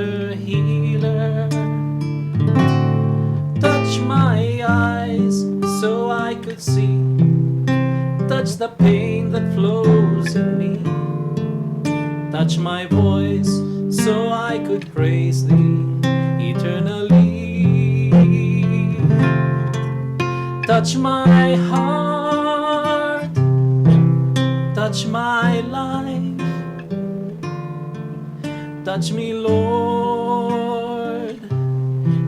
Master Healer. Touch my eyes so I could see. Touch the pain that flows in me. Touch my voice so I could praise Thee eternally. Touch my heart, touch my life. Touch me, Lord,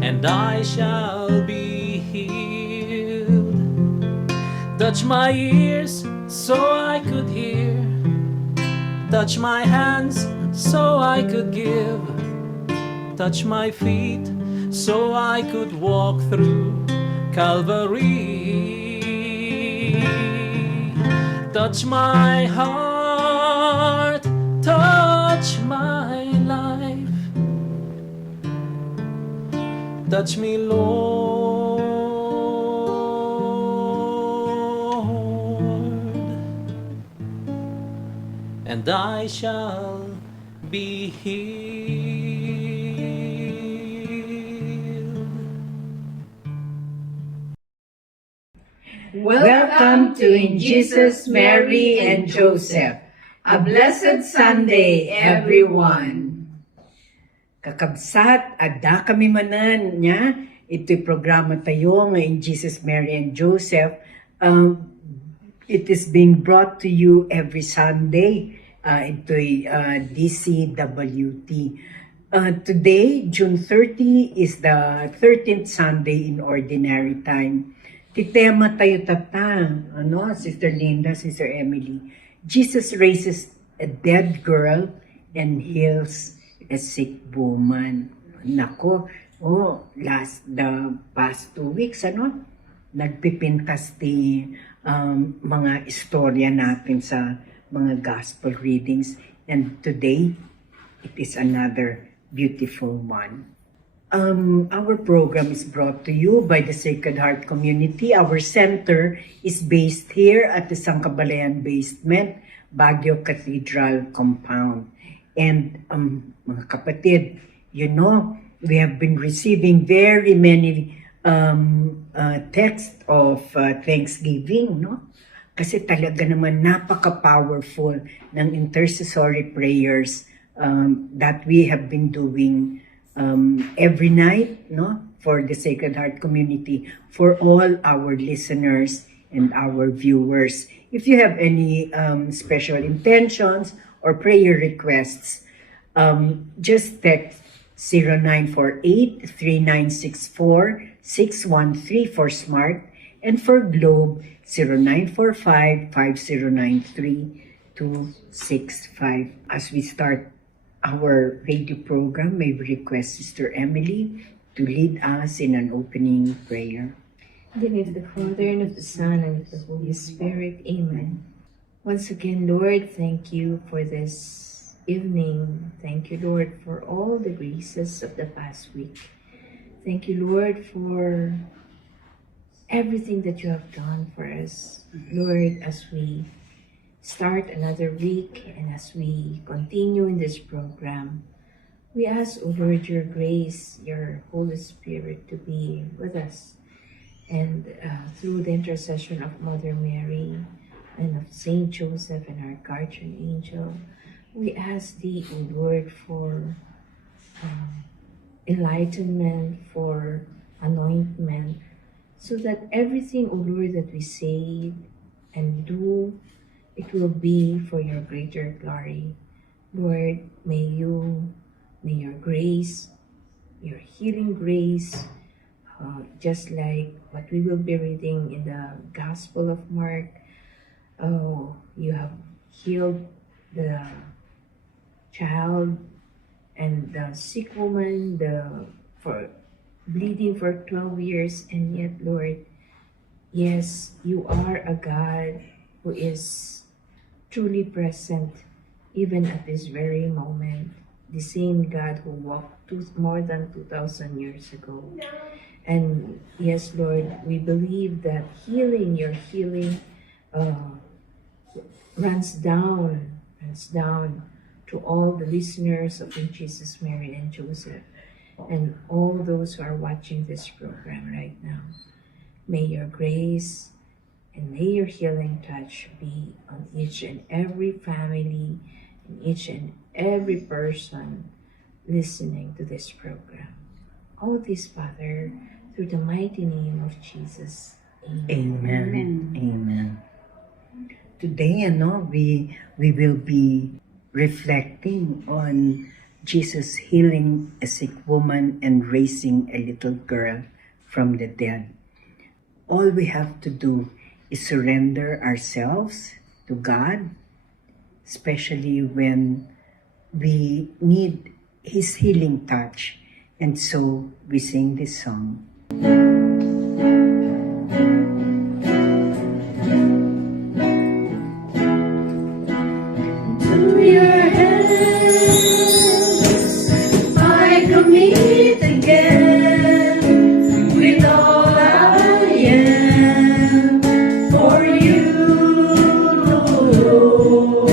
and I shall be healed. Touch my ears so I could hear. Touch my hands so I could give. Touch my feet so I could walk through Calvary. Touch my heart, touch my life. Touch me, Lord, and I shall be healed. Welcome to In Jesus, Mary, and Joseph. A blessed Sunday, everyone. Kakabsat, ada kami manan niya. Ito'y programa tayo ng In Jesus, Mary, and Joseph. It is being brought to you every Sunday. Ito'y DCWT. Today, June 30, is the 13th Sunday in Ordinary Time. Titema tayo Sister Linda, Sister Emily. Jesus raises a dead girl and heals a sick woman. Nako, the past 2 weeks, nagpipintas ti mga istorya natin sa mga gospel readings. And today, it is another beautiful one. Our program is brought to you by the Sacred Heart Community. Our center is based here at the Sangkabalayan Basement, Baguio Cathedral Compound. And mga kapatid, we have been receiving very many texts of thanksgiving, Kasi talaga naman napaka-powerful ng intercessory prayers that we have been doing every night, for the Sacred Heart Community, for all our listeners and our viewers. If you have any special intentions or prayer requests, just text 0948-3964-613 for Smart, and for Globe, 0945-5093-265. As we start our radio program, may we request Sister Emily to lead us in an opening prayer. In the name of the Father, and of the Son, and of the Holy Spirit. Amen. Once again, Lord, thank you for this evening. Thank you, Lord, for all the graces of the past week. Thank you, Lord, for everything that you have done for us. Lord, as we start another week and as we continue in this program, we ask, O Lord, your grace, your Holy Spirit to be with us. And through the intercession of Mother Mary and of Saint Joseph and our guardian angel, we ask thee, O Lord, for enlightenment, for anointment, so that everything, O Lord, that we say and do, it will be for your greater glory. Lord, may your grace, your healing grace, just like what we will be reading in the Gospel of Mark, you have healed the child and the sick woman, for bleeding for 12 years, and yet, Lord, yes, you are a God who is truly present even at this very moment, the same God who walked more than 2,000 years ago. And yes, Lord, we believe that your healing runs down to all the listeners of In Jesus, Mary, and Joseph, and all those who are watching this program right now. May your grace and may your healing touch be on each and every family and each and every person listening to this program. All this, Father, through the mighty name of Jesus. Amen. Amen. Today, we will be reflecting on Jesus healing a sick woman and raising a little girl from the dead. All we have to do is surrender ourselves to God, especially when we need His healing touch. And so we sing this song. To your hands I commit again, with all I am, for you, Lord.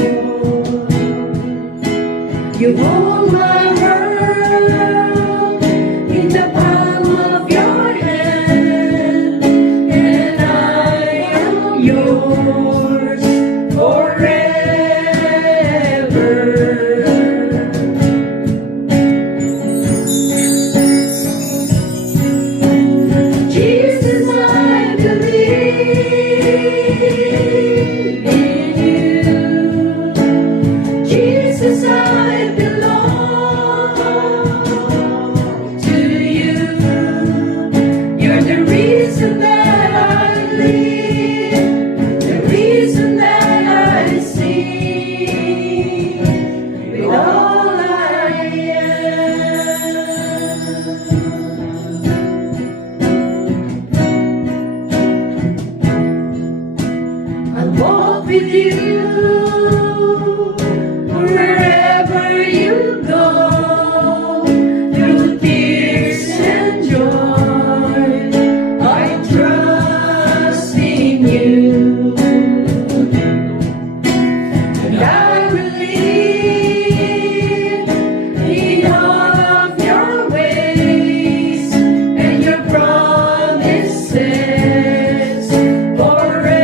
You hold my world in the palm of your hand, and I am yours forever. Jesus, I believe in you. Jesus, I belong to you. You're the reason that I live, the reason that I sing, with all I am. I'll walk with you wherever you go, through tears and joy. I trust in you, and I will live in all of your ways and your promises forever.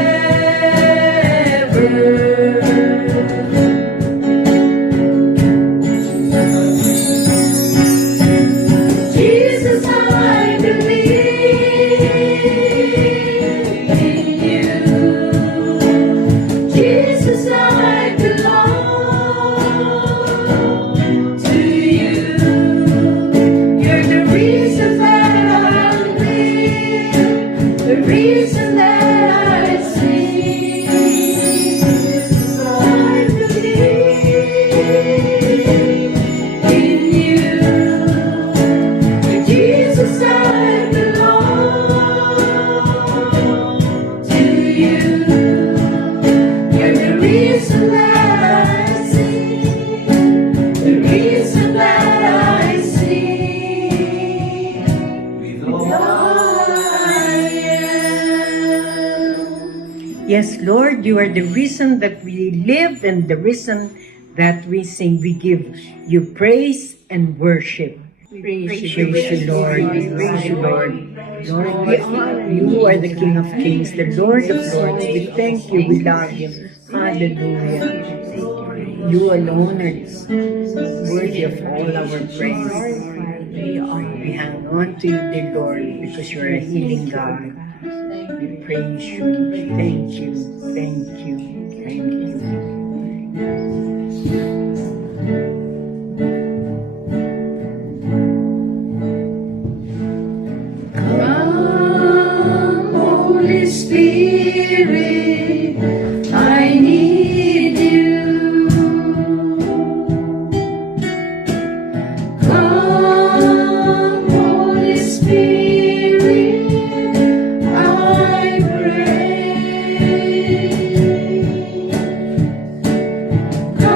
Jesus, I believe in you. Jesus, I belong to you. You're the reason that I live, the reason that I sing. Jesus, I believe in you. Jesus, I belong to you. You're the reason that I sing, the reason that I sing, with all I am. Yes, Lord, you are the reason that we live and the reason that we sing. We give you praise and worship. Praise you, Lord. We praise you, Lord. Lord, we honor you. You are the King of Kings, the Lord of Lords. We thank you. We love you. Hallelujah. You alone are worthy of all our praise. We hang on to you, dear Lord, because you are a healing God. We praise you. Thank you. Thank you. Thank you. Come, Holy Spirit, I need you. Come, Holy Spirit, I pray. Come,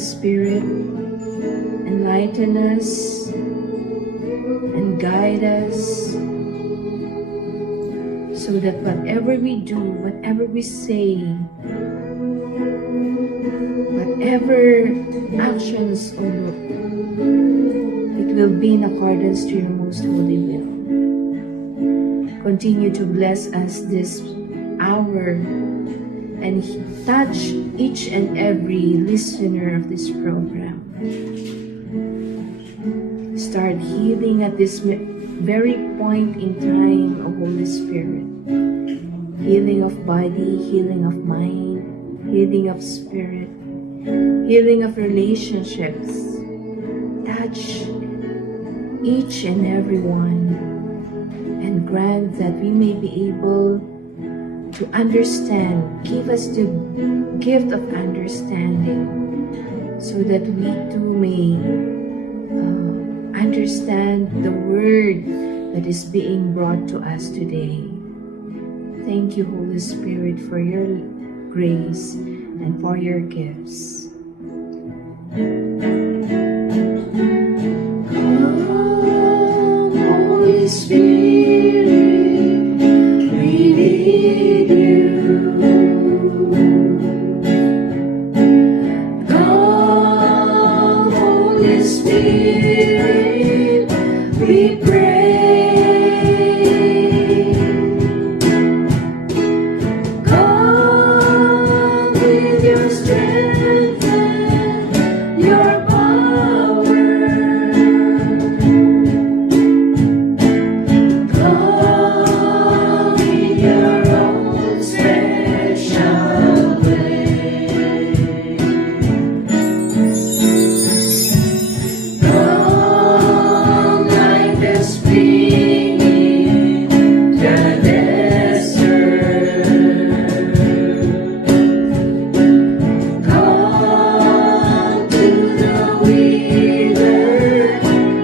Spirit, enlighten us and guide us so that whatever we do, whatever we say, whatever actions, O Lord, it will be in accordance to your most holy will. Continue to bless us this hour and touch each and every listener of this program. Start healing at this very point in time, O Holy Spirit. Healing of body, healing of mind, healing of spirit, healing of relationships. Touch each and every one and grant that we may be able to understand. Give us the gift of understanding so that we too may understand the word that is being brought to us today. Thank you, Holy Spirit, for your grace and for your gifts. Come, Holy Spirit, we need you. Come, Holy Spirit, we pray. Come with your strength and your power. Come in your own special way. Come like the spring in the desert. Come to the wither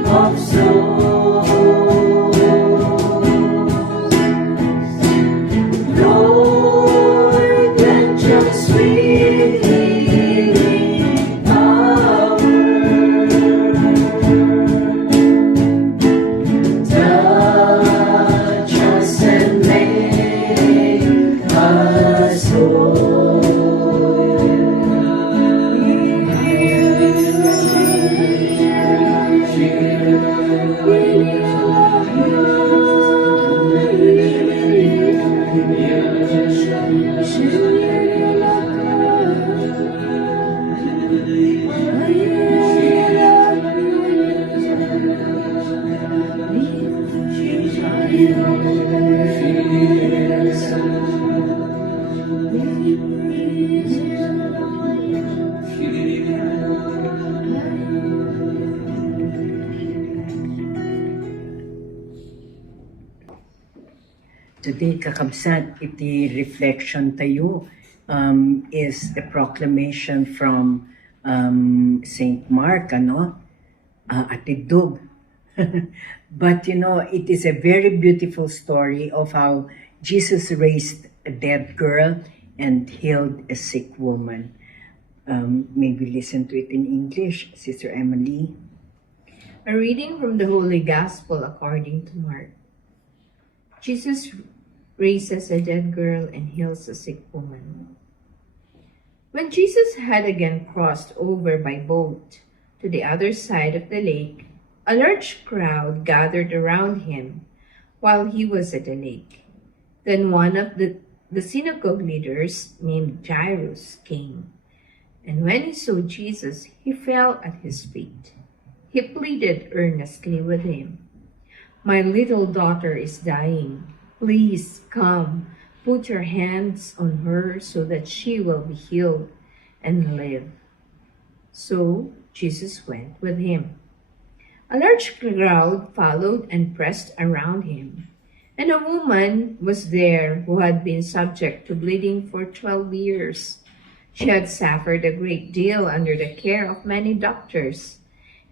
of souls. Lord, grant your sweet healing power. Touch us and make us Today, kakabsat, iti reflection tayo is a proclamation from Saint Mark, atidog. But it is a very beautiful story of how Jesus raised a dead girl and healed a sick woman. Maybe listen to it in English, Sister Emily. A reading from the Holy Gospel according to Mark. Jesus raises a dead girl and heals a sick woman. When Jesus had again crossed over by boat to the other side of the lake, a large crowd gathered around him while he was at the lake. Then one of the synagogue leaders named Jairus came, and when he saw Jesus, he fell at his feet. He pleaded earnestly with him, "My little daughter is dying. Please come, put your hands on her so that she will be healed and live." So Jesus went with him. A large crowd followed and pressed around him, and a woman was there who had been subject to bleeding for 12 years. She had suffered a great deal under the care of many doctors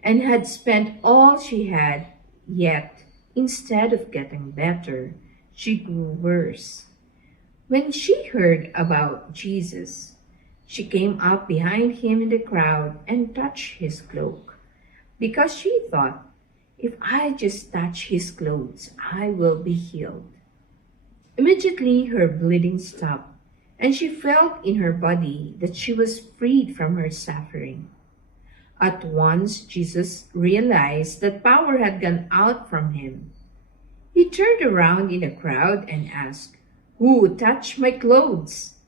and had spent all she had, yet instead of getting better, she grew worse. When she heard about Jesus She came up behind him in the crowd and touched his cloak, because she thought, if I just touch his clothes, I will be healed. Immediately her bleeding stopped, and she felt in her body that she was freed from her suffering. At once Jesus realized that power had gone out from him. He turned around in the crowd and asked, "Who touched my clothes?"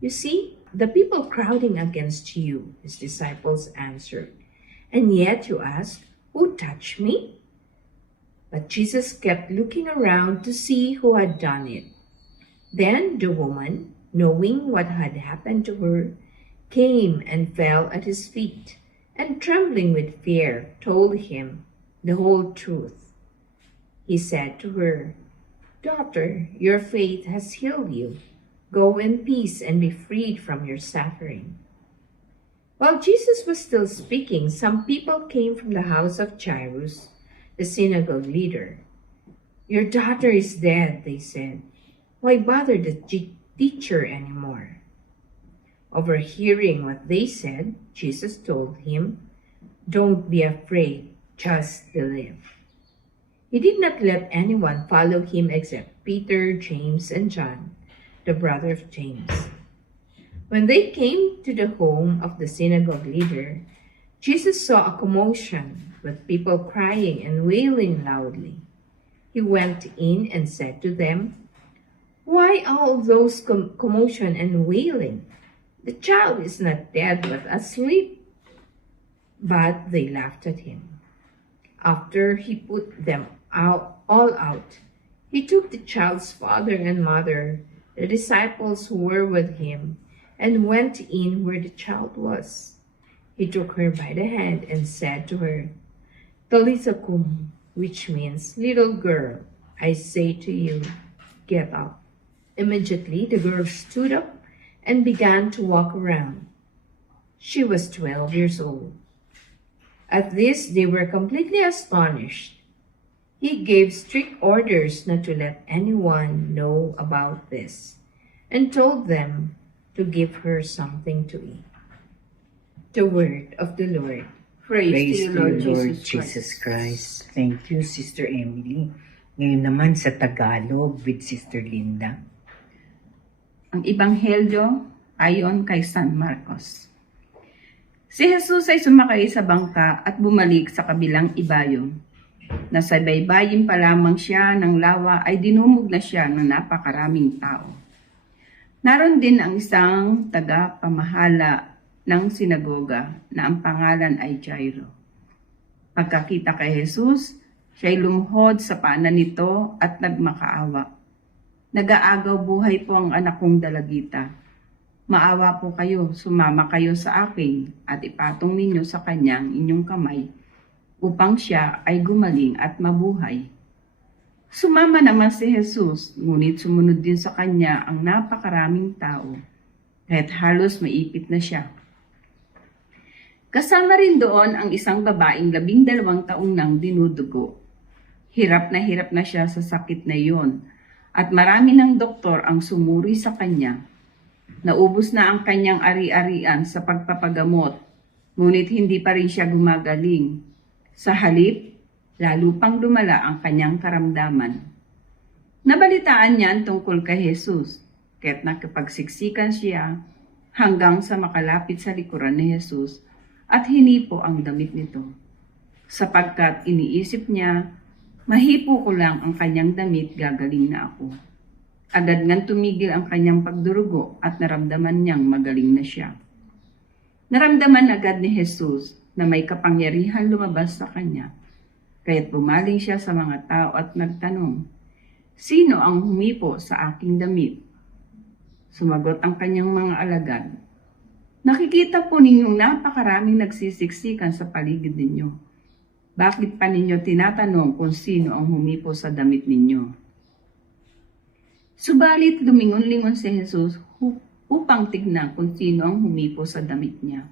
"You see, the people crowding against you," his disciples answered. "And yet you ask, 'Who touched me?'" But Jesus kept looking around to see who had done it. Then the woman, knowing what had happened to her, came and fell at his feet, and trembling with fear, told him the whole truth. He said to her, "Daughter, your faith has healed you. Go in peace and be freed from your suffering." While Jesus was still speaking, some people came from the house of Jairus, the synagogue leader. "Your daughter is dead," they said. "Why bother the teacher anymore?" Overhearing what they said, Jesus told him, "Don't be afraid, just believe." He did not let anyone follow him except Peter, James, and John, the brother of James. When they came to the home of the synagogue leader, Jesus saw a commotion with people crying and wailing loudly. He went in and said to them, "Why all those commotion and wailing? The child is not dead but asleep." But they laughed at him. After he put them all out, he took the child's father and mother, the disciples who were with him, and went in where the child was. He took her by the hand and said to her, "Talitha kum," which means, "Little girl, I say to you, get up." Immediately the girl stood up and began to walk around. She was 12 years old. At this, they were completely astonished. He gave strict orders not to let anyone know about this, and told them to give her something to eat. The word of the Lord. Praise to you, Lord Jesus Christ. Thank you, Sister Emily. Ngayon naman sa Tagalog with Sister Linda. Ang Ebanghelyo ayon kay San Marcos. Si Jesus ay sumakay sa bangka at bumalik sa kabilang ibayong. Nasa baybayin pa lamang siya ng lawa ay dinumog na siya ng napakaraming tao. Naroon din ang isang taga-pamahala ng sinagoga na ang pangalan ay Jairo. Pagkakita kay Jesus, siya'y lumuhod sa paanan nito at nagmakaawa. "Nag-aagaw buhay po ang anak kong dalagita. Maawa po kayo, sumama kayo sa akin at ipatong ninyo sa kanya ang inyong kamay upang siya ay gumaling at mabuhay." Sumama naman si Jesus, ngunit sumunod din sa kanya ang napakaraming tao, kahit halos maipit na siya. Kasama rin doon ang isang babaeng 12 taong nang dinudugo. Hirap na siya sa sakit na iyon, at marami ng doktor ang sumuri sa kanya. Naubos na ang kanyang ari-arian sa pagpapagamot, ngunit hindi pa rin siya gumagaling. Sa halip, lalo pang lumala ang kanyang karamdaman. Nabalitaan niyan tungkol kay Jesus, kaya't nakipagsiksikan siya hanggang sa makalapit sa likuran ni Jesus at hinipo ang damit nito. Sapagkat iniisip niya, mahipo ko lang ang kanyang damit, gagaling na ako. Agad ngang tumigil ang kanyang pagdurugo at naramdaman niyang magaling na siya. Naramdaman agad ni Jesus na may kapangyarihan lumabas sa kanya. Kaya't bumaling siya sa mga tao at nagtanong, "Sino ang humipo sa aking damit?" Sumagot ang kanyang mga alagad, "Nakikita po ninyong napakaraming nagsisiksikan sa paligid ninyo. Bakit pa ninyo tinatanong kung sino ang humipo sa damit ninyo?" Subalit lumingon-lingon si Jesus upang tignan kung sino ang humipo sa damit niya.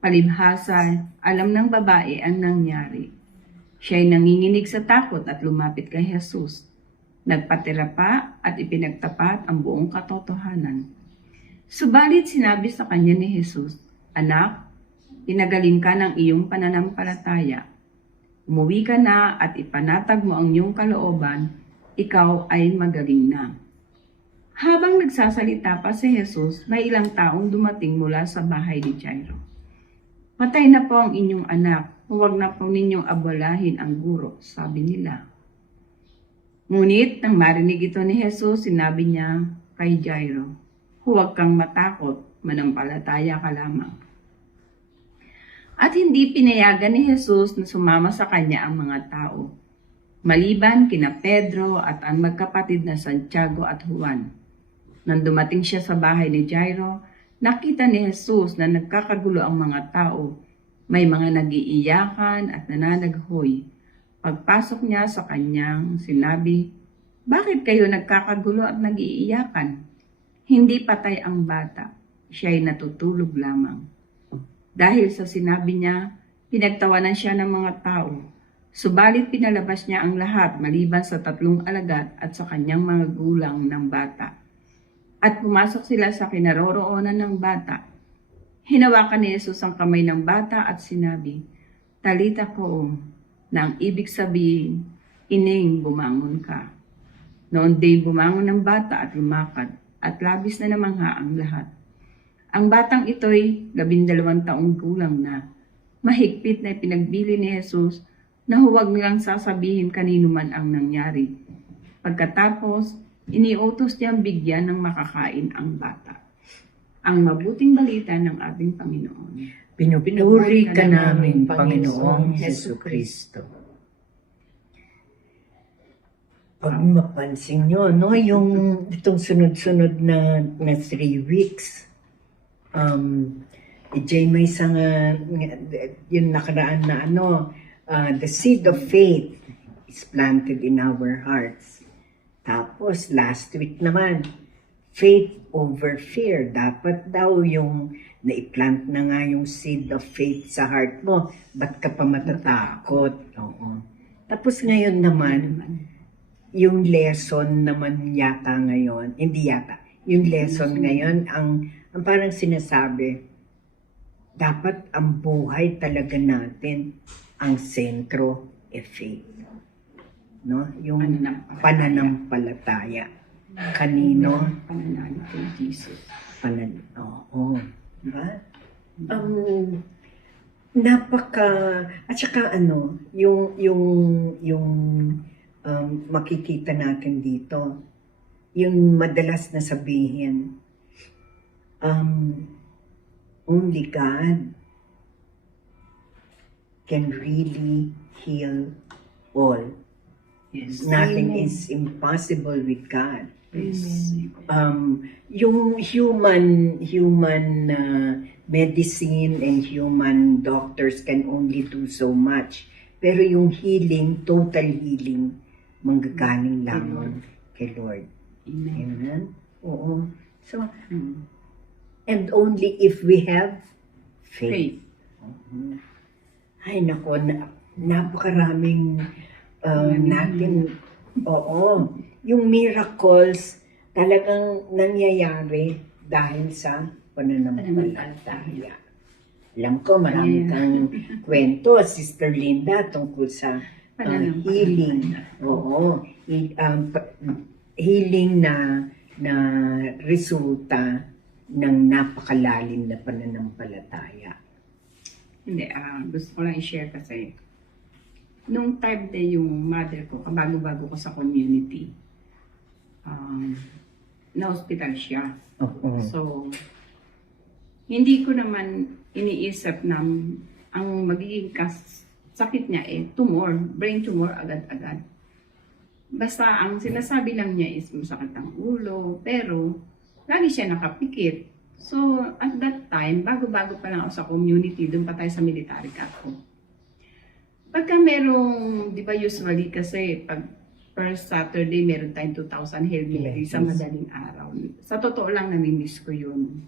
Palibhasa, alam ng babae ang nangyari. Siya'y nanginginig sa takot at lumapit kay Jesus. Nagpatira pa at ipinagtapat ang buong katotohanan. Subalit sinabi sa kanya ni Jesus, "Anak, pinagaling ka ng iyong pananampalataya. Umuwi ka na at ipanatag mo ang iyong kalooban, ikaw ay magaling na." Habang nagsasalita pa si Jesus, may ilang taong dumating mula sa bahay ni Jairo. "Patay na po ang inyong anak, huwag na po ninyong abalahin ang guro," sabi nila. Ngunit nang marinig ito ni Jesus, sinabi niya kay Jairo, "Huwag kang matakot, manampalataya ka lamang." At hindi pinayagan ni Jesus na sumama sa kanya ang mga tao, maliban kina Pedro at ang magkapatid na Santiago at Juan. Nang dumating siya sa bahay ni Jairo, nakita ni Jesus na nagkakagulo ang mga tao. May mga nagiiyakan at nananaghoy. Pagpasok niya sa kanyang sinabi, "Bakit kayo nagkakagulo at nagiiyakan? Hindi patay ang bata, siya'y natutulog lamang." Dahil sa sinabi niya, pinagtawanan siya ng mga tao. Subalit pinalabas niya ang lahat maliban sa 3 alagad at sa kanyang mga gulang ng bata. At pumasok sila sa kinaroroonan ng bata. Hinawakan ni Jesus ang kamay ng bata at sinabi, "Talita koum," na ang ibig sabihin, "Ining, bumangon ka." Noon din bumangon ng bata at lumakad, at labis na namangha ang lahat. Ang batang ito'y 12 taong gulang na. Mahigpit na ipinagbili ni Jesus na huwag nilang sasabihin kanino man ang nangyari. Pagkatapos, iniutos niyang bigyan ng makakain ang bata. Ang mabuting balita ng ating Panginoon. Pinupuri ka namin, Panginoong Jesucristo. Pag mapansin nyo, no, yung itong sunod-sunod na 3 weeks, may isang, yung nakaraan na the seed of faith is planted in our hearts. Tapos, last week naman, faith over fear. Dapat daw yung naiplant na nga yung seed of faith sa heart mo. Ba't ka pa matatakot? Oo. Tapos ngayon naman, yung lesson naman yata ngayon, hindi yata, yung lesson ngayon, ang parang sinasabi, dapat ang buhay talaga natin, ang sentro e faith. No? Yung pananampalataya. Kanino? Pananalig kay Jesus. Oo. Diba? Napaka, at saka yung makikita natin dito, yung madalas na sabihin, only God can really heal all. Yes. Nothing is impossible with God. Yung human medicine and human doctors can only do so much. Pero yung healing, total healing, manggagaling lamang kay Lord. Amen? Oo. So, and only if we have faith. Ay, nako, napakaraming natin. Oo. Yung miracles talagang nangyayari dahil sa pananampalataya. Alam ko, marami kang kwento, Sister Linda, tungkol sa healing. Oo. Healing na resulta ng napakalalim na pananampalataya. Hindi, gusto ko lang i-share kasi. Nung time na yung mother ko, kabago-bago ko sa community, na-hospital siya. Oo. So, hindi ko naman iniisip na ang magiging sakit niya tumor, brain tumor agad-agad. Basta ang sinasabi lang niya is masakit ang ulo, pero lagi siya nakapikit. So, at that time, bago-bago pa lang ako sa community, doon pa tayo sa military ako. Pagka merong, di ba usually kasi pag first Saturday, meron tayong 2,000 Hail Mary sa madaling araw. Sa totoo lang, namimiss ko yun.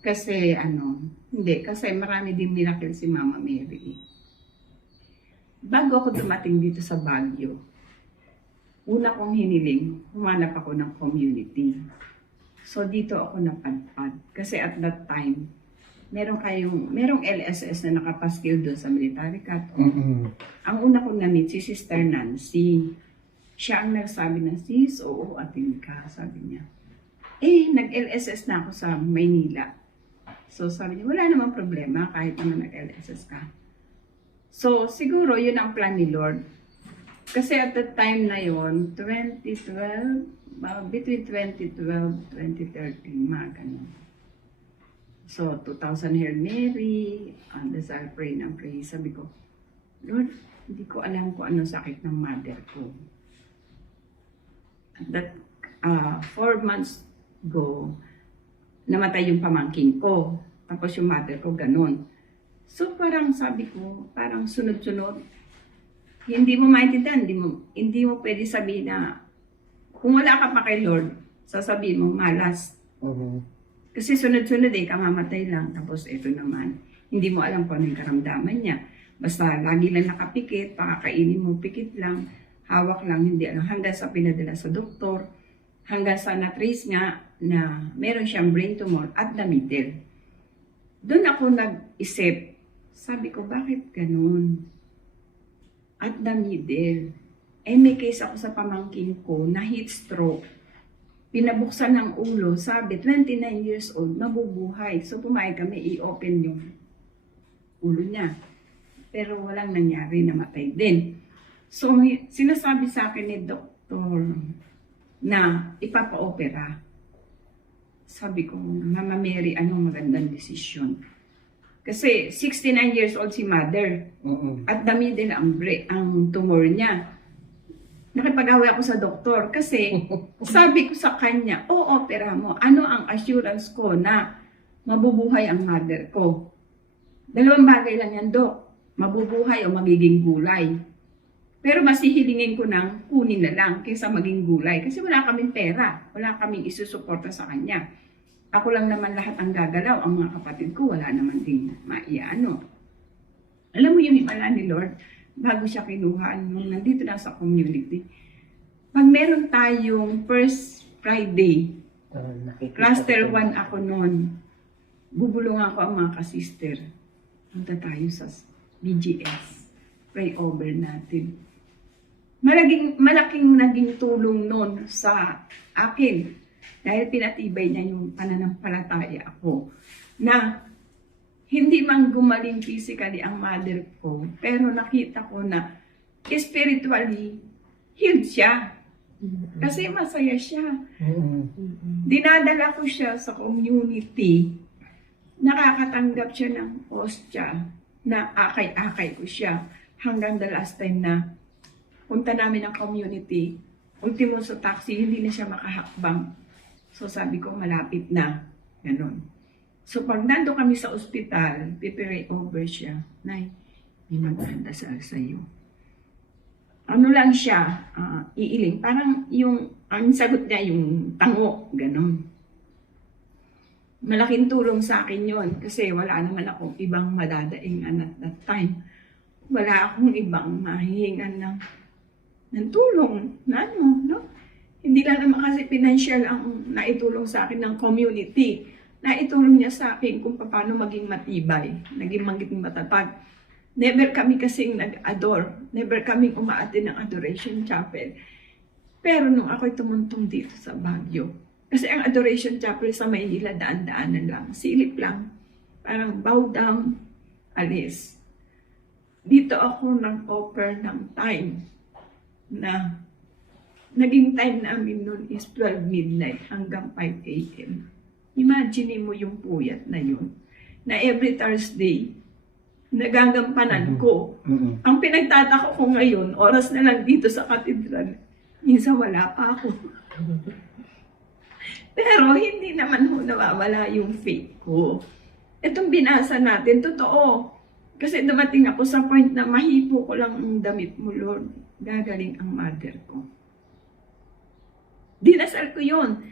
Kasi hindi, kasi marami din miracle si Mama Mary. Bago ako dumating dito sa Baguio, una kong hiniling, humanap ako ng community. So dito ako napadpad. Kasi at that time, merong LSS na nakapaskil doon sa military cut-off. Ang una kong na-meet, si Sister Nancy. Siya ang nagsabi na, sis, oo, atin ka, sabi niya. Nag-LSS na ako sa Maynila. So sabi niya, wala namang problema kahit naman nag-LSS ka. So siguro yun ang plan ni Lord. Kasi at that time na yun, 2012, between 2012, 2013, mga ganun. So 2000 Hail Mary, dasal, pray ng pray. Sabi ko, Lord, hindi ko alam kung ano sakit ng mother ko. That 4 months ago, namatay yung pamangkin ko. Tapos yung mother ko, ganun. So parang sabi ko, parang sunod-sunod. Hindi mo maintindihan, hindi mo pwede sabihin na kung wala ka pa kay Lord, sasabihin mo, malas. Kasi sunod-sunod kamamatay lang. Tapos ito naman, hindi mo alam kung ano yung karamdaman niya. Basta lagi lang nakapikit, pakakainin mo, pikit lang, hawak lang, hindi alam. Hanggang sa pinadala sa doktor, hanggang sa na-trace nga na meron siyang brain tumor at the middle. Doon ako nag-isip, sabi ko, bakit ganun? At the middle. May case ako sa pamangkin ko na heat stroke. Pinabuksan ng ulo, sabi, 29 years old, mabubuhay. So pumayag kami, i-open yung ulo niya. Pero walang nangyari, namatay din. So sinasabi sa akin ni doktor na ipapa-opera. Sabi ko, Mama Mary, anong magandang desisyon? Kasi 69 years old si mother. At the middle ang tumor niya. Nakipag-away ako sa doktor kasi sabi ko sa kanya, opera mo. Ano ang assurance ko na mabubuhay ang mother ko? 2 bagay lang yan, Dok. Mabubuhay o magiging gulay. Pero mas hihilingin ko ng kunin na lang kaysa maging gulay. Kasi wala kaming pera. Wala kaming isusuporta sa kanya. Ako lang naman lahat ang gagalaw. Ang mga kapatid ko, wala naman din maiano. Alam mo yung himala ni Lord, bago siya kinuha, nung nandito na sa community, pag meron tayong first Friday, cluster 1 ako noon, bubulungan ko ang mga kasister. Punta tayo sa BGS. Pray over natin. Malaking naging tulong noon sa akin. Dahil pinatibay niya yung pananampalataya ako na hindi man gumaling physically ang mother ko, pero nakita ko na spiritually healed siya. Kasi masaya siya. Dinadala ko siya sa community. Nakakatanggap siya ng hostya na akay-akay ko siya hanggang the last time na punta namin ang community. Ultimo sa taxi, hindi na siya makahakbang. So sabi ko, malapit na. Ganon. So pag nando kami sa ospital, pipray over siya. Nay, may magdadasal sa'yo. Ano lang siya, iiling. Parang ang sagot niya yung tango. Ganon. Malaking tulong sa akin yon kasi wala naman akong ibang madadaingan at that time. Wala akong ibang mahihingan ng tulong na no? Hindi lang naman kasi financial ang naitulong sa akin ng community. Naitulong niya sa akin kung paano maging matibay, maging matatag. Never kami kasing nag-adore. Never kaming umaatin ng adoration chapel. Pero nung ako'y tumuntong dito sa Baguio, kasi ang adoration chapel sa Maynila, daan-daanan lang. Silip lang. Parang bow down, alis. Dito ako nag-offer ng time na naging time namin noon is 12 midnight hanggang 5 a.m. Imagine mo yung puyat na yun. Na every Thursday, nagagampanan ko. Ang pinagtataka ko ngayon, oras na lang dito sa katedral, minsan wala pa ako. Pero hindi naman ho nawawala yung faith ko. Itong binasa natin, totoo. Kasi dumating ako sa point na mahipo ko lang ang damit mo, Lord. Gagaling ang mother ko. Dinasal ko yun.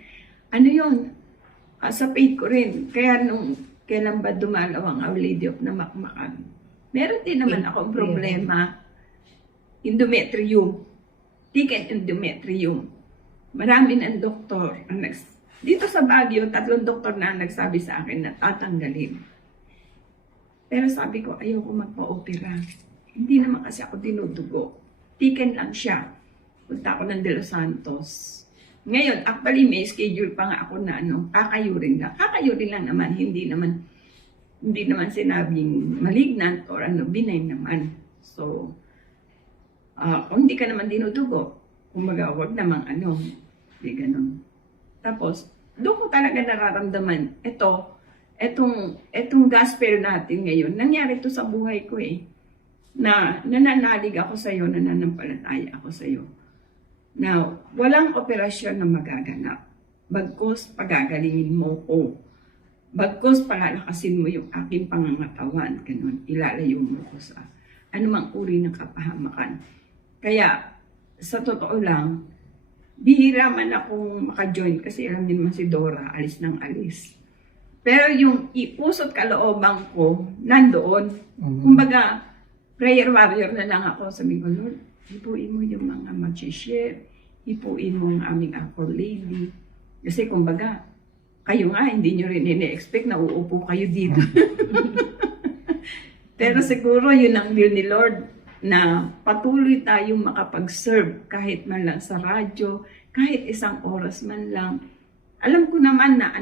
Ano yun? Sa faith ko rin. Kaya nung kailan ba dumalaw ang Our Lady of Namakmakan, meron din naman akong problema. Endometrium. Thickened endometrium. Marami ng doktor ang Dito sa Baguio, 3 doktor na ang nagsabi sa akin na tatanggalin. Pero sabi ko, ayoko magpa-opera. Hindi naman kasi ako dinudugo. Tiken lang siya. Punta ako ng De Los Santos. Ngayon, actually may schedule pa nga ako na kakayurin lang. Kakayurin lang naman, hindi naman sinabing malignant or benign naman. So, kung hindi ka naman dinudugo, kumbaga, wag namang hindi ganun. Tapos, doon ko talaga nararamdaman, etong gospel natin ngayon, nangyari to sa buhay ko na nananalig ako sa'yo, nananampalataya ako sa'yo. Now, walang operasyon na magaganap. Bagkus pagagalingin mo ko. Bagkus palalakasin mo yung aking pangangatawan. Ganun, ilalayo mo ko sa anumang uri ng kapahamakan. Kaya, sa totoo lang, bihira man akong maka-join kasi alam din naman si Dora, alis ng alis. Pero yung ipusot kalooban ko, nandoon. Kumbaga, prayer warrior na lang ako. Sabi ko, Lord, hipuin mo yung mga mag-share, hipuin mo ang aming Our Lady. Kasi kumbaga, kayo nga, hindi nyo rin ine-expect na uupo kayo dito. Pero siguro yun ang will ni Lord, na patuloy tayong makapag-serve kahit man lang sa radyo, kahit isang oras man lang. Alam ko naman na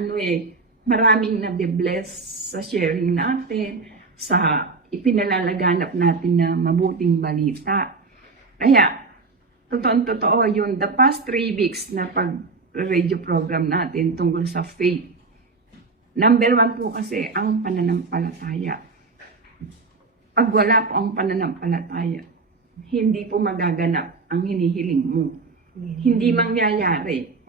maraming na-bless sa sharing natin, sa ipinalalaganap natin na mabuting balita. Kaya, totoo yun, the past 3 weeks na pag-radio program natin tungkol sa faith. Number 1 po kasi ang pananampalataya. Pag wala po ang pananampalataya, hindi po magaganap ang hinihiling mo. Hindi mangyayari.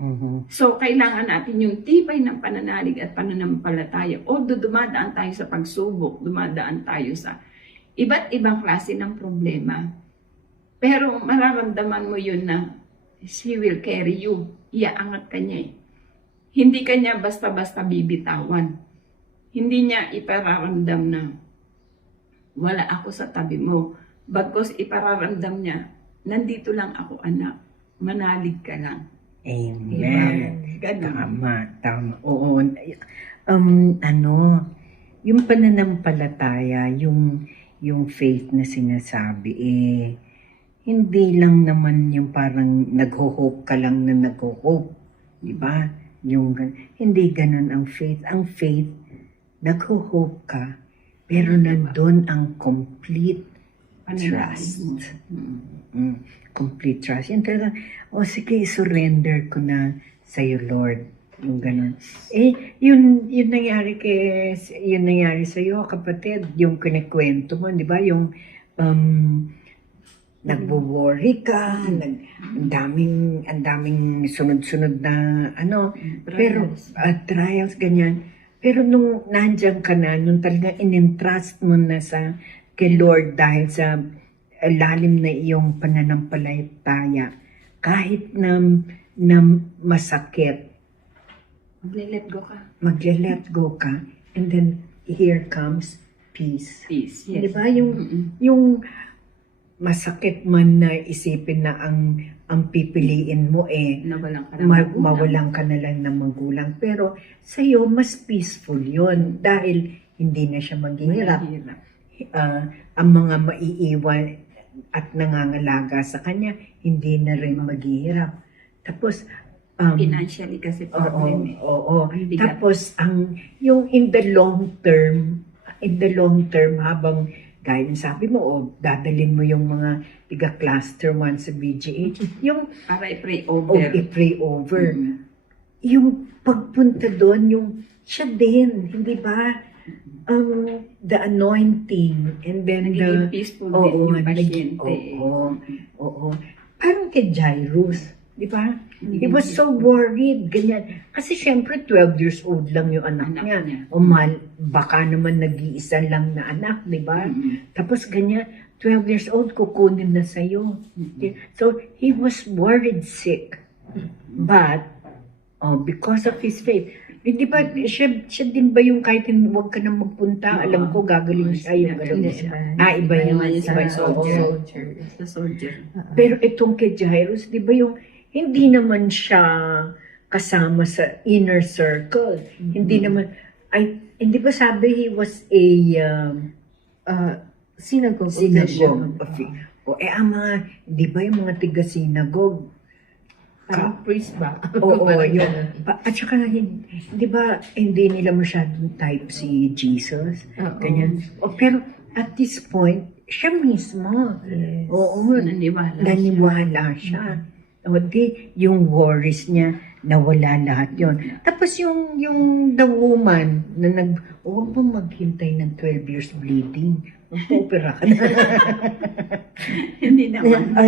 So, kailangan natin yung tibay ng pananalig at pananampalataya. Although dumadaan tayo sa pagsubok, dumadaan tayo sa iba't ibang klase ng problema. Pero mararamdaman mo yun na He will carry you. Iaangat ka niya Hindi ka niya basta-basta bibitawan. Hindi niya ipararamdam na wala ako sa tabi mo. Bagkus ipararamdam niya, nandito lang ako anak. Manalig ka lang. Amen. Ganun. Tama. Oo. Yung pananampalataya, yung faith na sinasabi, hindi lang naman yung parang nagho-hope ka lang na nagho-hope. Diba? Hindi ganun ang faith. Ang faith, nagho-hope ka, pero nandun ang complete trust. Complete trust. Yan talaga, sige, surrender ko na sa'yo, Lord. Yung ganun. Yun nangyari sa'yo, kapatid. Yung kinikwento mo, di ba? Yung nagwo-worry ka, ang daming sunod-sunod na pero trials, ganyan. Pero nung nandiyan ka na, nung talagang in-entrust mo na kay Lord dahil sa lalim na iyong pananampalataya, kahit na masakit, magle-let go ka, and then here comes peace. Peace, yes. Diba? Yung masakit man na isipin na ang pipiliin mo mawalan ka na lang ng magulang. Pero sa'yo, mas peaceful yon dahil hindi na siya maghihirap. Ang mga maiiwan at nangangalaga sa kanya, hindi na rin maghihirap. Tapos, financially kasi problem Oo. Tapos, yung in the long term, habang gaya ng sabi mo, dadalhin mo yung mga tiga-cluster 1 sa BGH, yung para i-pray over. I-pray over. Yung pagpunta doon, yung siya din, hindi ba? The anointing, and then nagiging peaceful din yung pasyente. Oo. Parang kay Jairus, di ba? He was so worried, ganyan. Kasi syempre, 12 years old lang yung anak niya. Baka naman nag-iisa lang na anak, di ba? Tapos ganyan, 12 years old, kukunin na sa'yo. So, he was worried sick. But, because of his faith, hindi ba, siya din ba yung kahit huwag ka na magpunta, alam ko gagaling siya yung gano'n. Iba yung soldier. Pero itong kay Jairus, di ba yung hindi naman siya kasama sa inner circle. Hindi naman, hindi ba sabi he was a Synagogue. synagogue ang mga, di ba yung mga tiga-synagogue? Parang priest ba? Oo, Parang yun. ganun. At saka, di ba, hindi nila masyadong type si Jesus? Oo. Ganyan. Pero at this point, siya mismo. Yes. Oo, naniwala siya. O di, yung worries niya, nawala lahat yon. Tapos yung the woman na huwag mo maghintay ng 12 years bleeding. Opera ka na. Hindi naman.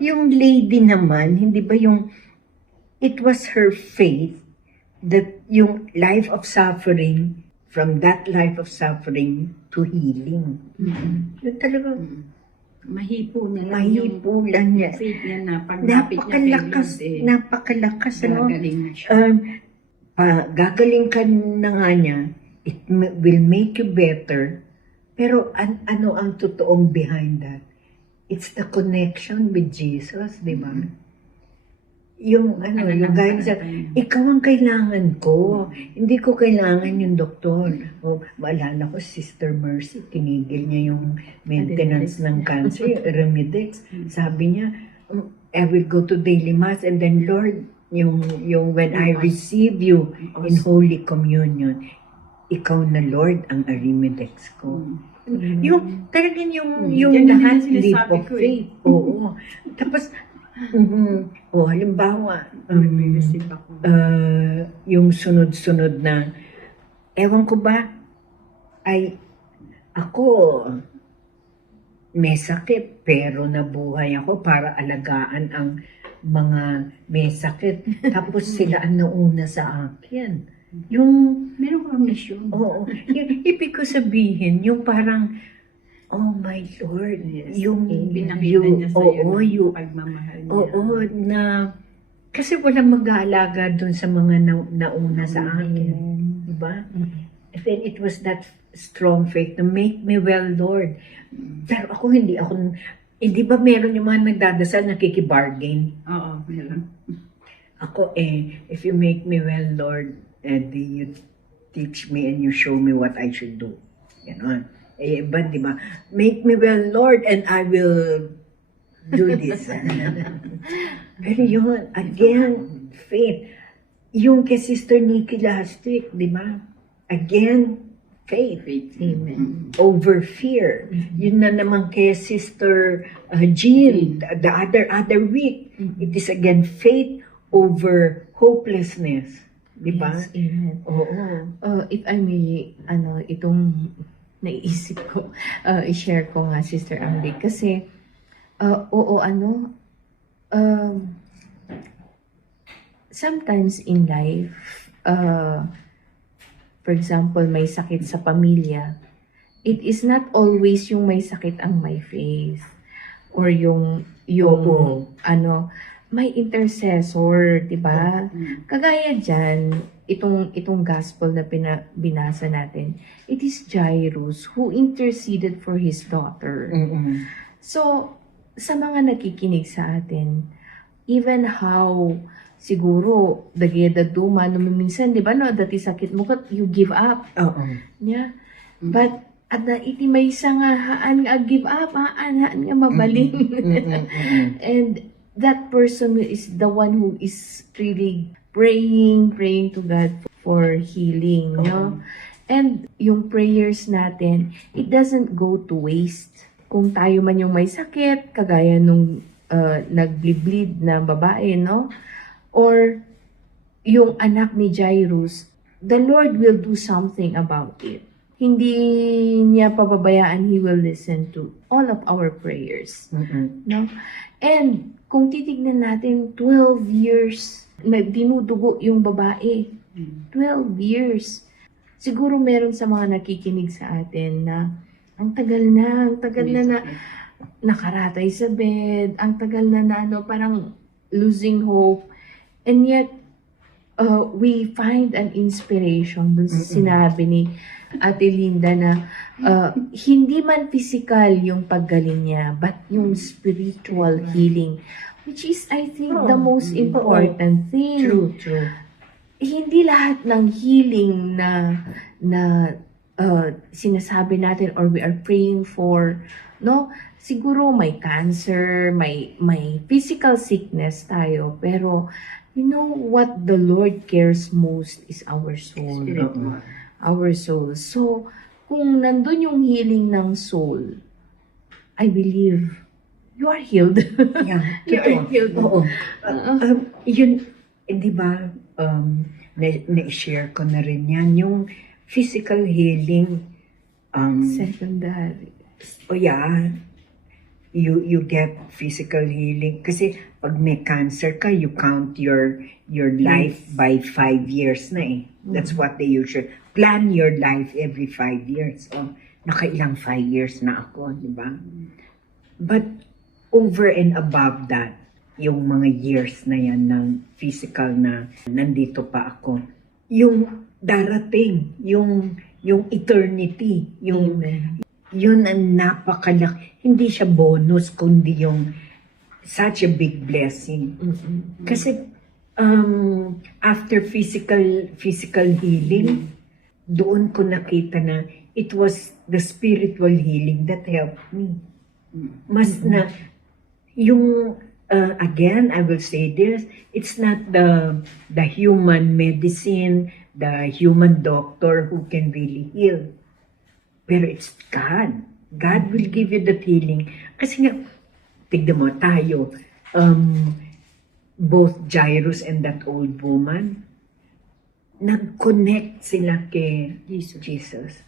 Yung lady naman, hindi ba it was her faith that yung life of suffering, from that life of suffering to healing. Yun talagang Mahipo na lang mahipo lang niya. faith niya na paglapit niya kay Lord, Napakalakas, ano? gagaling na siya. Gagaling ka na nga niya, it will make you better. Pero ano ang totoong behind that? It's the connection with Jesus, di ba? Yung yung gaya sa, ikaw ang kailangan ko. Hindi ko kailangan yung doktor. Maalala ko, Sister Mercy, tinigil niya yung maintenance ng cancer, Remedex. Sabi niya, I will go to daily mass and then Lord, yung when I receive you in Holy Communion, ikaw na Lord ang Remedex ko. Yung talagang yung Yan lahat din ang leap sinasabi of ko faith. Oo. Tapos, halimbawa, Receive ako. yung sunod-sunod na, ewan ko ba, ako, may sakit, pero nabuhay ako para alagaan ang mga may sakit. Tapos sila ang nauna sa akin. Meron kang mission. Oo. Yung ibig ko sabihin, yung parang, oh my Lord, yung Pinakita niya sa'yo yung pagmamahal niya. oo, na, kasi walang mag-aalaga dun sa mga nauna sa akin. Diba? And then it was that strong faith to make me well, Lord. Pero ako, hindi ba meron yung mga nagdadasal nakikibargain? Oo, meron. Ako if you make me well, Lord, and you teach me and you show me what I should do. Ganon. Iba, di ba? Make me well, Lord, and I will do this. Pero yun, again, faith. Yung kay Sister Nikki last week, di ba? Again, faith. Amen. Over fear. Yun na naman kay Sister Jean, the other week. It is again faith over hopelessness. Di ba? Yes, amen. Oo. If I may, itong naiisip ko, i-share ko nga, Sister Amri. Kasi, sometimes in life, for example, may sakit sa pamilya, it is not always yung may sakit ang may faith. Or yung Oo. may intercessor, di ba? Kagaya dyan, itong gospel na binasa natin, it is Jairus who interceded for his daughter. Mm-mm. So, sa mga nakikinig sa atin, even how siguro, dageda duma, minsan, di ba, no, dati sakit mo, you give up. Oo. Yeah. But, at na iti may isa nga, haan nga give up, haan nga mabaling. And, that person is the one who is really praying to God for healing, no? And yung prayers natin, it doesn't go to waste. Kung tayo man yung may sakit, kagaya nung nag-bleed na babae, no? Or yung anak ni Jairus, the Lord will do something about it. Hindi niya pababayaan, He will listen to all of our prayers. No? And kung titignan natin, 12 years, dinudugo yung babae. 12 years. Siguro meron sa mga nakikinig sa atin na ang tagal na nakaratay sa bed, ang tagal na parang losing hope. And yet, we find an inspiration dun sa sinabi ni Ate Linda na hindi man physical yung paggaling niya, but yung spiritual healing Which is, I think, Oo. the most important thing. True. Hindi lahat ng healing na sinasabi natin or we are praying for, no? Siguro may cancer, may physical sickness tayo, pero you know what the Lord cares most is our soul. Oo. Our soul. So, kung nandun yung healing ng soul, I believe you are healed. Yeah, You are totoo. healed. Oo. Yun, di ba, na-share ko na rin yan, yung physical healing, Secondary. yeah, you get physical healing. Kasi pag may cancer ka, you count your life by 5 years na eh. That's what they usually, plan your life every 5 years. Oh, nakailang 5 years na ako, di ba? But over and above that, yung mga years na yan ng physical na nandito pa ako, yung darating, yung eternity, Amen. yun ang napakalaki. Hindi siya bonus, kundi yung such a big blessing. Mm-mm. Kasi after physical healing, doon ko nakita na it was the spiritual healing that helped me. Mas na, yung, again, I will say this, it's not the human medicine, the human doctor who can really heal. Pero it's God. God will give you that healing. Kasi nga, tignan mo tayo, both Jairus and that old woman, nag-connect sila kay Jesus.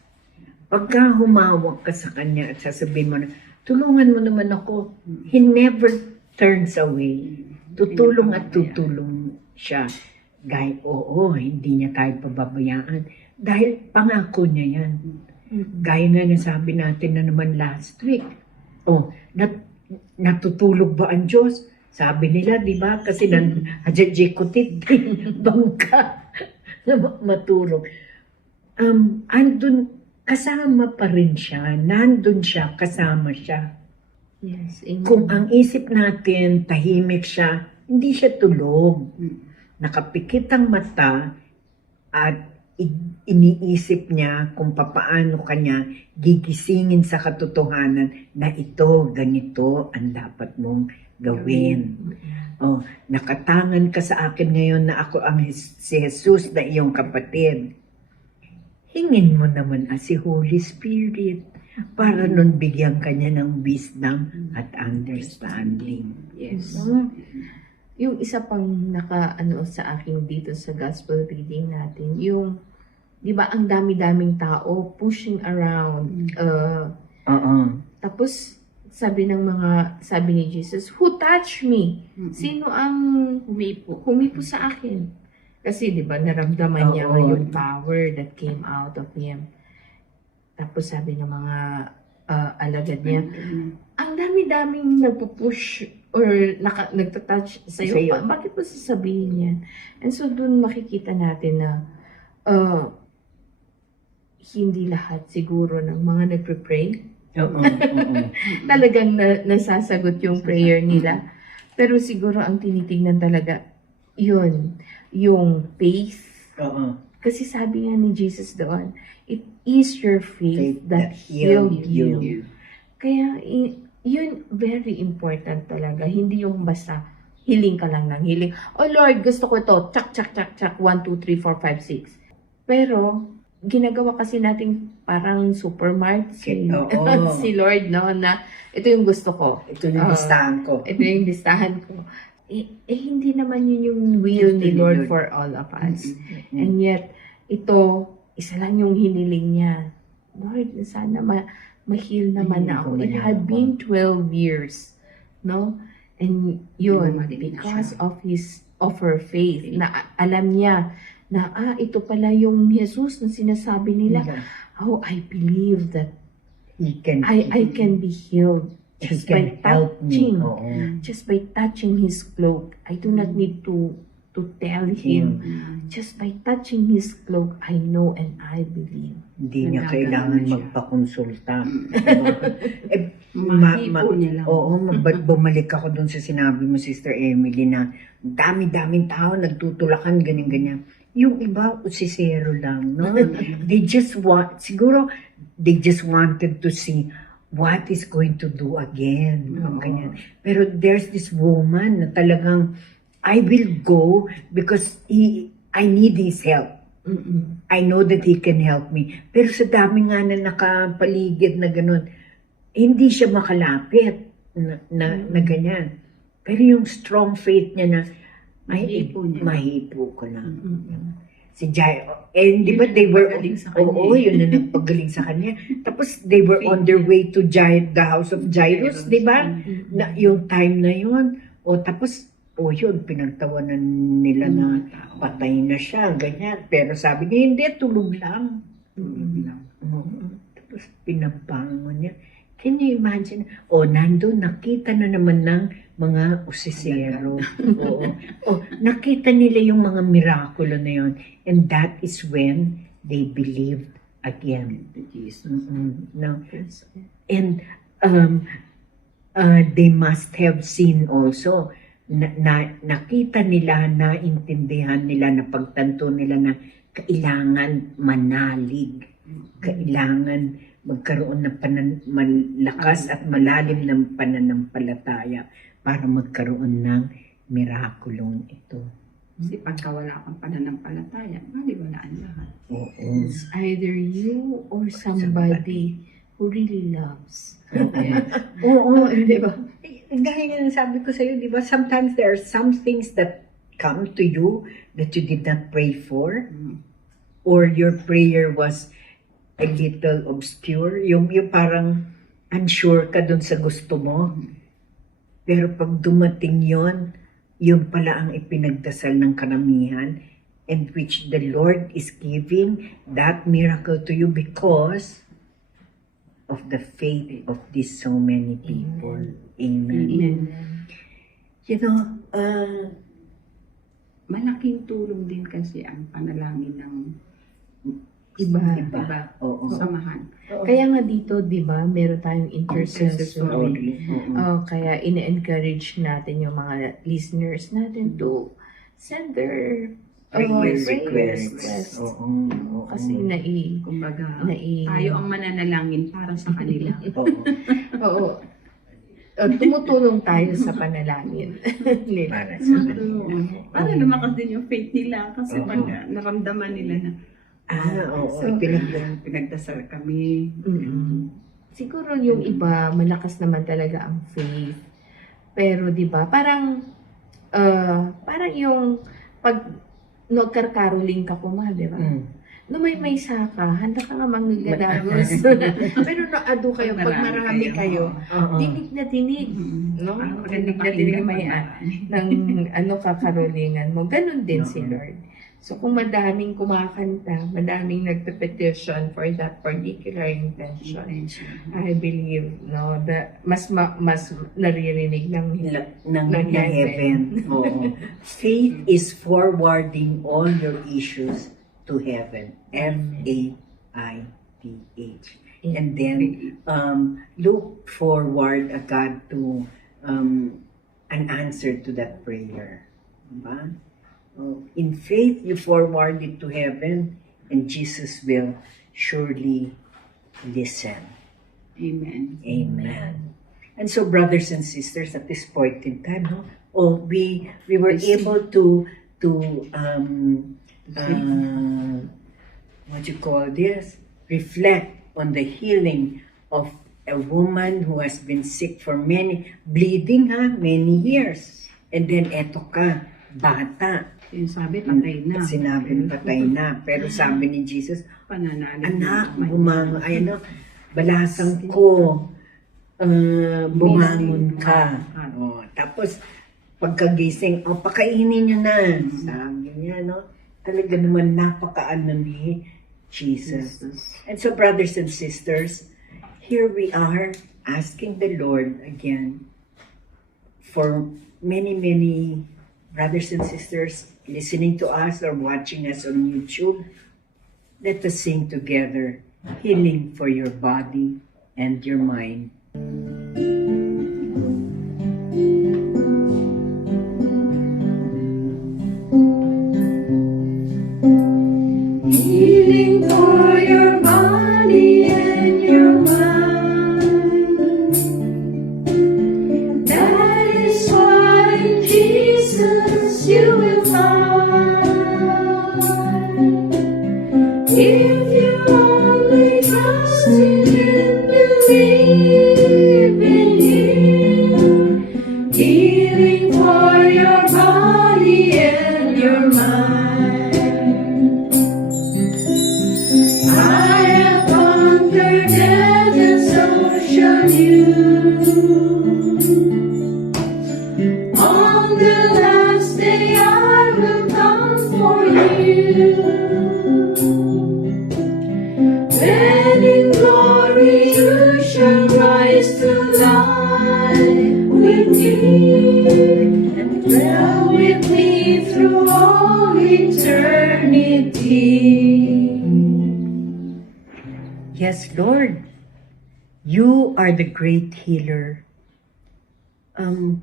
Pagka humawak ka sa kanya at sasabihin mo na, tulungan mo naman ako, he never turns away. Tutulong at tutulong siya. Oo, hindi niya tayo pababayaan. Dahil pangako niya yan. Gaya nga na sabi natin na naman last week. Oh, natutulog ba ang Diyos? Sabi nila, di ba? Kasi adjadjekutit bangka na matulog. Andun, kasama pa rin siya. Nandun siya, kasama siya. Yes, amen. Kung ang isip natin, tahimik siya, hindi siya tulog. Nakapikit ang mata at iniisip niya kung papaano kanya gigisingin sa katotohanan na ito, ganito ang dapat mong gawin. Oh, nakatangan ka sa akin ngayon na ako ang si Jesus na iyong kapatid. Hingin mo naman si Holy Spirit para nun bigyan kanya ng wisdom at understanding. Yes. No? Yung isa pang naka-ano sa akin dito sa gospel reading natin, yung, di ba, ang dami-daming tao pushing around. Oo. Tapos, sabi ni Jesus, who touched me? Sino ang humipo sa akin? Kasi, di ba, naramdaman niya Oo. yung power that came out of him. Tapos, sabi ng mga alagad niya, ang dami-daming nagpupush or nagtatouch sa'yo. Sa'yo. Bakit mo sasabihin yan? And so, dun makikita natin na hindi lahat siguro ng mga nagpe-pray Oo. talagang nasasagot yung prayer nila. Pero siguro ang tinitingnan talaga, yun, yung faith. Oo. Kasi sabi nga ni Jesus doon, it is your faith that healed healed you. Kaya yun very important talaga. Hindi yung basta hiling ka lang ng hiling. Oh Lord, gusto ko to. Chak, chak, chak, chak. 1, 2, 3, 4, 5, 6. Pero, ginagawa kasi natin parang supermarket Oo. si Lord, no? Na ito yung gusto ko. Ito yung listahan ko. Ito yung listahan ko. Hindi naman yun yung will ni Lord for all of us. And yet, ito, isa lang yung hiniling niya. Lord, sana ma-heal naman na ako. It had been 12 years. No? And yun, because of her faith, na alam niya na, ito pala yung Jesus na sinasabi nila. Oh, I believe that I can be healed just by touching. Just by touching His cloak. I do not need to to tell him, just by touching his cloak, I know and I believe. Hindi niya Nagagano kailangan siya. magpakonsulta. Mahipo niya lang. Oo, bumalik ako dun sa sinabi mo, Sister Emily, na dami-daming tao nagtutulakan, ganyan-ganyan. Yung iba, usisero lang, no? They just wanted to see what is going to do again. No? Ganyan. Pero there's this woman na talagang, I will go because I need his help. I know that he can help me. Pero sa dami nga na nakapaligid na ganun, hindi siya makalapit na ganyan. Pero yung strong faith niya na, mahipo ko lang. Si Jairo, di ba they were, nagpagaling sa kanya. oo, yun na nagpagaling sa kanya. Tapos they were on their way to the house of Jairus, di ba? Na, yung time na yun. Tapos, yun, pinagtawanan nila na patay na siya, ganyan. Pero sabi niya, hindi, tulog lang. Tapos pinabangon niya. Can you imagine? Nandun, nakita na naman ng mga usisero. Nakita nila yung mga mirakulo na yun. And that is when they believed again. No? And they must have seen also nakita nila, naintindihan nila, napagtanto nila na kailangan manalig, kailangan magkaroon ng malakas at malalim ng pananampalataya para magkaroon ng mirakulong ito. Kasi pagka wala kang pananampalataya, maliwalaan lahat. It's either you or somebody who really loves. Oo, di ba? Dahil nga sabi ko sa'yo, di ba, sometimes there are some things that come to you that you did not pray for, or your prayer was a little obscure, yung parang unsure ka dun sa gusto mo. Pero pag dumating yon, yun pala ang ipinagdasal ng karamihan, and which the Lord is giving that miracle to you because of the faith of these so many people. Amen. You know, Malaking tulong din kasi ang panalangin ng Iba. Oo. samahan. Kaya nga dito, di ba, meron tayong intercessory. Kaya ine-encourage natin yung mga listeners natin to send their requests. Oo. Kasi Kumbaga, tayo ang mananalangin para sa kanila. Oo. Tumutulong tayo sa panalangin nila. Para sa kanila. Para lumakas din yung faith nila kasi pag naramdaman nila na pinagdasal kami. Siguro yung iba, malakas naman talaga ang faith. Pero di ba, parang yung pag nagkarkaroling ka kuma, di ba? No, may saka, handa ka nga mangigadamos. Pero naado kayo, pag marami kayo, dinig na dinig. No? Dinig na dinig ng kakarolingan mo. Ganon din si Lord. So kung madaming kumakanta, madaming nagpe-petition for that particular intention, I believe, no, that mas naririnig ng heaven. Oo. Faith is forwarding all your issues to heaven. Faith. And then look forward God to an answer to that prayer. Diba? In faith, you forward it to heaven, and Jesus will surely listen. Amen. Amen. And so, brothers and sisters, at this point in time, we were able to what you call this? Reflect on the healing of a woman who has been sick for many years. And then, eto ka, bata. Sabi, patay na. Sinabi patay na. Pero sabi ni Jesus, Pananalig anak, balasang ko, bumangon ka. Tapos, pagkagising, pakainin niyo na. Sabi niya, talaga naman napakaano ni Jesus. And so, brothers and sisters, here we are asking the Lord again for many brothers and sisters listening to us or watching us on YouTube, let us sing together, healing for your body and your mind. Healing for your body and your mind. That is why in Jesus you will find. If you only trust in Him, believe in Him. Healing for your body and your mind. I have conquered death and so shall you. On the last day I will come for you. Then in glory you shall rise to life with me and dwell with me through all eternity. Yes, Lord, you are the great healer.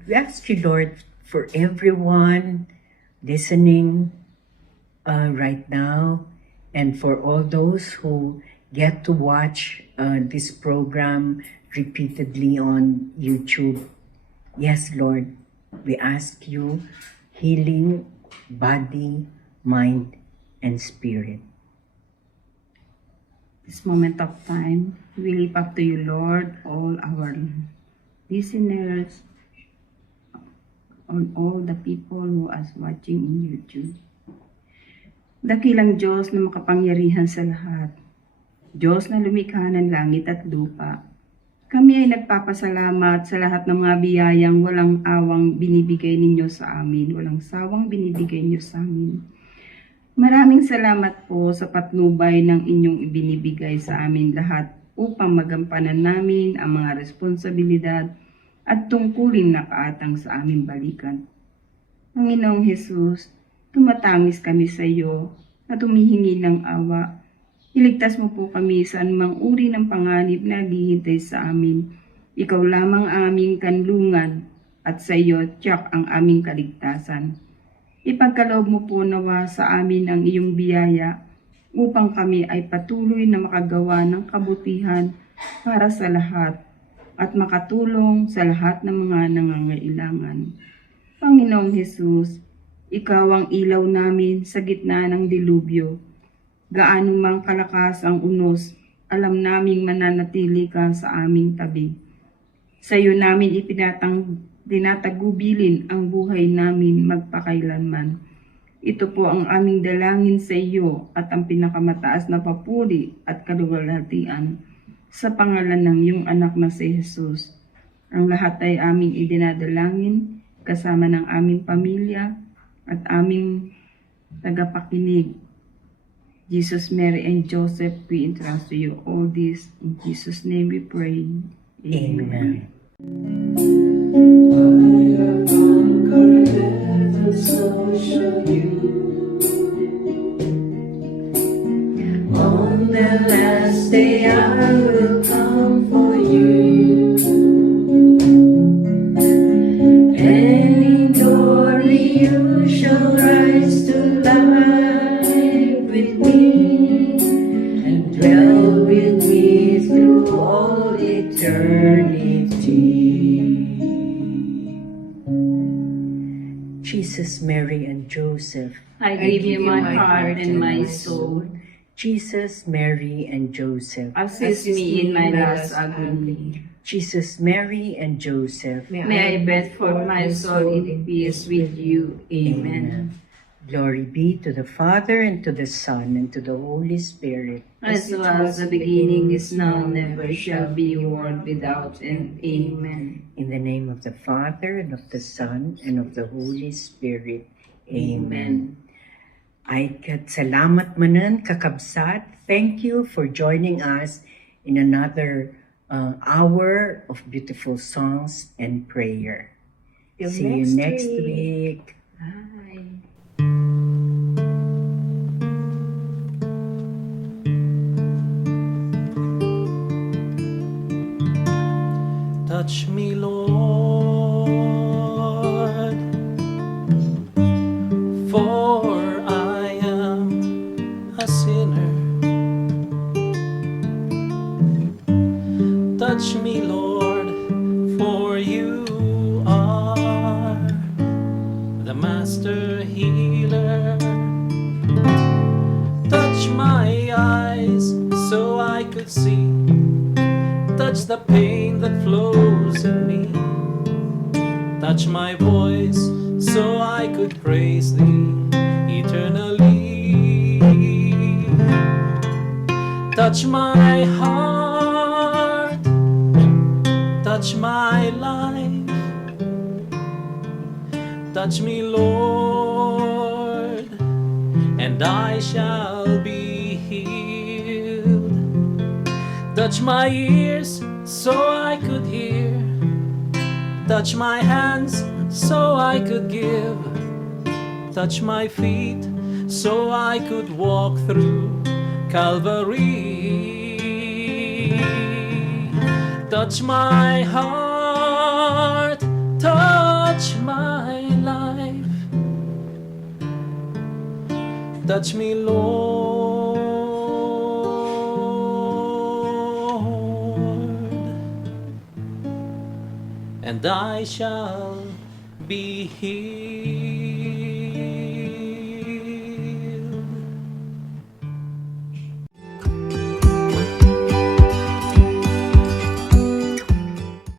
We ask you, Lord, for everyone listening right now and for all those who get to watch this program repeatedly on YouTube. Yes, Lord, we ask you healing body, mind, and spirit. This moment of time, we lift up to you, Lord, all our listeners, on all the people who are watching in YouTube. Dakilang Diyos na makapangyarihan sa lahat, Diyos na lumikha ng langit at lupa, kami ay nagpapasalamat sa lahat ng mga biyayang walang awang binibigay ninyo sa amin, walang sawang binibigay ninyo sa amin. Maraming salamat po sa patnubay ng inyong ibinibigay sa amin lahat upang magampanan namin ang mga responsibilidad at tungkulin na kaatang sa aming balikan. Panginoong Hesus, tumatangis kami sa iyo at humihingi ng awa. Iligtas mo po kami sa anumang uri ng panganib na naghihintay sa amin. Ikaw lamang ang aming kanlungan at sa iyo tiyak ang aming kaligtasan. Ipagkaloob mo po nawa sa amin ang iyong biyaya upang kami ay patuloy na makagawa ng kabutihan para sa lahat at makatulong sa lahat ng mga nangangailangan. Panginoong Hesus, Ikaw ang ilaw namin sa gitna ng dilubyo. Gaano mang kalakas ang unos, alam naming mananatili ka sa aming tabi. Sa iyo namin tinatagubilin ang buhay namin magpakailanman. Ito po ang aming dalangin sa iyo at ang pinakamataas na papuri at kaluwalhatian sa pangalan ng iyong anak na si Jesus. Ang lahat ay aming idinadalangin kasama ng aming pamilya at aming tagapakinig. Jesus, Mary, and Joseph, we entrust to you all this. In Jesus' name we pray. Amen. I have conquered death, and so shall you. On the last day I will come for you, and in glory you shall rise to life with me, and dwell with me through all eternity. Jesus, Mary, and Joseph. I give you my heart and my soul. Jesus, Mary, and Joseph. Assist me in my last agony. Jesus, Mary, and Joseph. May I rest for my soul in peace with you. Amen. Glory be to the Father, and to the Son, and to the Holy Spirit. As was the beginning, is now, never shall be, world without end. Amen. In the name of the Father, and of the Son, and of the Holy Spirit. Amen. Ay kat salamat manan kakabsat. Thank you for joining us in another hour of beautiful songs and prayer. Till See you next next week. week. Bye. Touch me, Lord, for I am a sinner. Touch me, Lord, for you are the master healer. Touch my eyes so I could see. Touch the pain that flows in me. Touch my voice so I could praise thee eternally. Touch my heart, touch my life. Touch me, Lord, and I shall be healed. Touch my ears so I could hear. Touch my hands so I could give. Touch my feet so I could walk through Calvary. Touch my heart, touch my life. Touch me, Lord, and I shall be healed.